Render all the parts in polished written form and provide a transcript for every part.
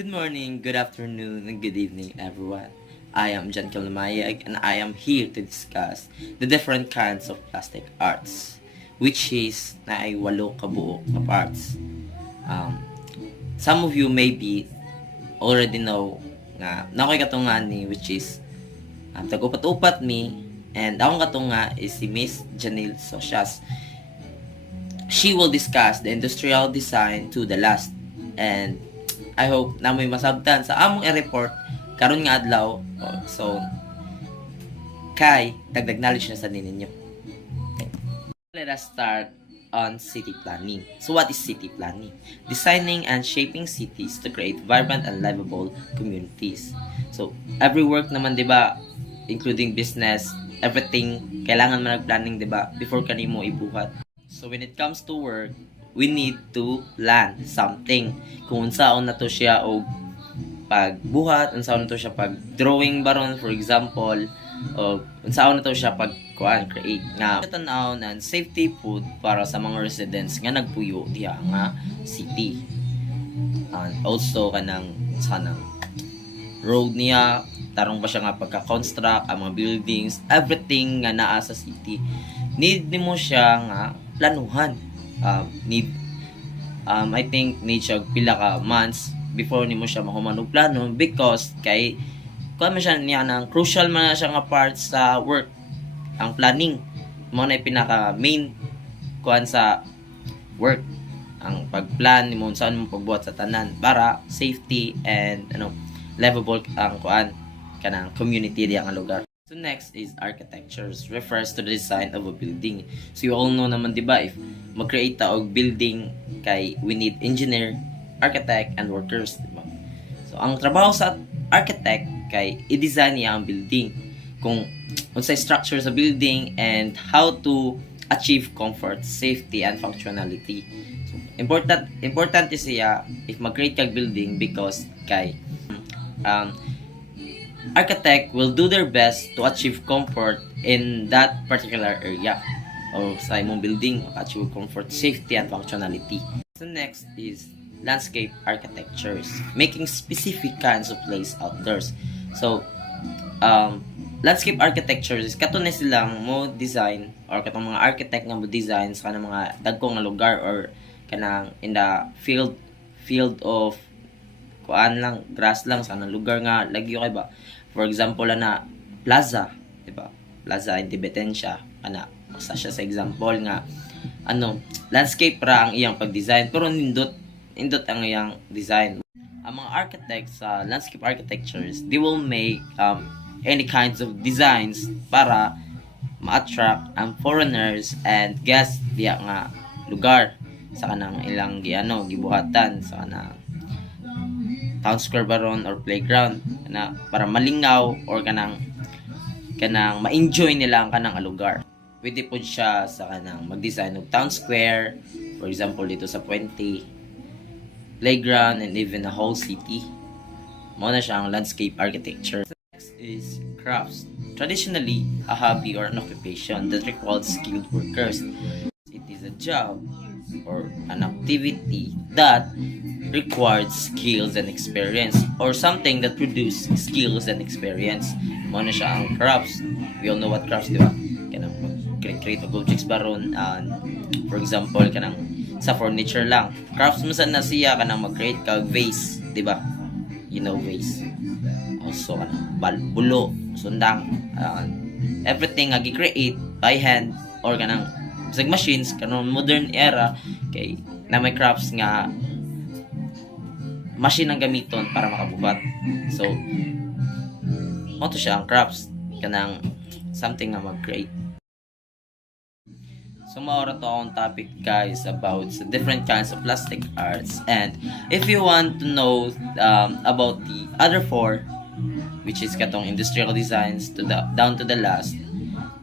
Good morning, good afternoon, and good evening, everyone. I am Jan Lamayag, and I am here to discuss the different kinds of plastic arts, which is na ay 8 kabuo na parts. Some of you maybe already know nga nakoy katungan ni, which is tag-upat-upat mi, and akong katunga is si Miss Janelle Socias. She will discuss the industrial design to the last, and I hope na may masabtan sa among i-report karon nga adlaw. So kay dagdag knowledge na sa ninyo. Okay. Let us start on city planning. So what is city planning? Designing and shaping cities to create vibrant and livable communities. So every work naman, 'di ba, including business, everything kailangan man nag-planning, 'di ba, before kanimo ibuhat. So when it comes to work, we need to plan something. Kung unsaon na to siya o pagbuhat, unsaon na to siya pag drawing baron, for example, o unsaon na to siya pag create nga tanaw ng safety food para sa mga residents nga nagpuyo diha nga city. And also kanang sanang road niya, tarong ba siya nga pagka-construct ang mga buildings, everything nga naa sa city. Need nimo siya nga planuhan. I think need siya pila ka months before nimo siya mahuman og plano, because kay kuan man siya niya ng crucial man siya nga part sa work. Ang planning mo na pinaka main kuan sa work, ang pagplan nimo saan mo pagbuhat sa tanan para safety and livable ang kuan kanang community diya nga lugar. So next is architectures, refers to the design of a building. So you all know naman, di ba, if mag-create ta og building kay we need engineer, architect, and workers, di ba? So ang trabaho sa architect kay i-design niya ang building, kung unsay structure sa building and how to achieve comfort, safety, and functionality. So important is siya if mag-create kag building, because kay architect will do their best to achieve comfort in that particular area or sa imong building, achieve comfort, safety, and functionality. So next is landscape architectures, making specific kinds of place outdoors. So landscape architectures is katunay silang mo design or katong mga architect nga mo design sa kanang mga dagkong nga lugar or kanang in the field of kuan lang, grass lang sa kanang lugar nga lagyo kay ba. For example na plaza, di ba? Plaza Independencia, ana sa siya sa example nga landscape ra ang iyang pag-design, pero nindot ang iyang design. Ang mga architects sa landscape architectures, they will make any kinds of designs para ma-attract ang foreigners and guests diya nga lugar sa kanang ilang gibuhatan sa kanang town square baron or playground na para malingaw or kanang ma-enjoy nila ang kanang lugar. Pwede po siya sa kanang mag-design ng town square, for example dito sa Puente, playground, and even a whole city. Mao na siya ang landscape architecture. Next is crafts. Traditionally, a hobby or an occupation that requires skilled workers. It is a job or an activity that required skills and experience, or something that produce skills and experience. Mo na siya ang crafts. We all know what crafts, di ba? Kanang mag-create of objects baron, for example kanang sa furniture lang. Crafts mo na siya kanang mag-create kag vase, di ba? You know vase. Also kanang bulo, sundang, everything nga gi-create by hand or kanang sa machines kanang modern era kay na may crafts nga machine ang gamiton para makabubat. So mo to siya ang crafts kanang something nga mag-create. So maura to akong topic, guys, about the different kinds of plastic arts, and if you want to know about the other 4, which is katong industrial designs to down to the last,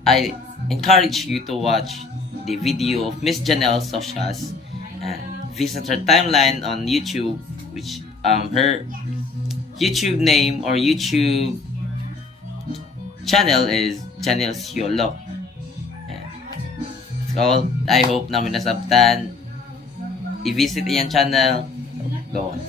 I encourage you to watch the video of Miss Janelle Socias and visit her timeline on YouTube, which her YouTube name or YouTube channel is Janelle Siolo. So I hope na minasabtan i-visit iyang channel. Go on.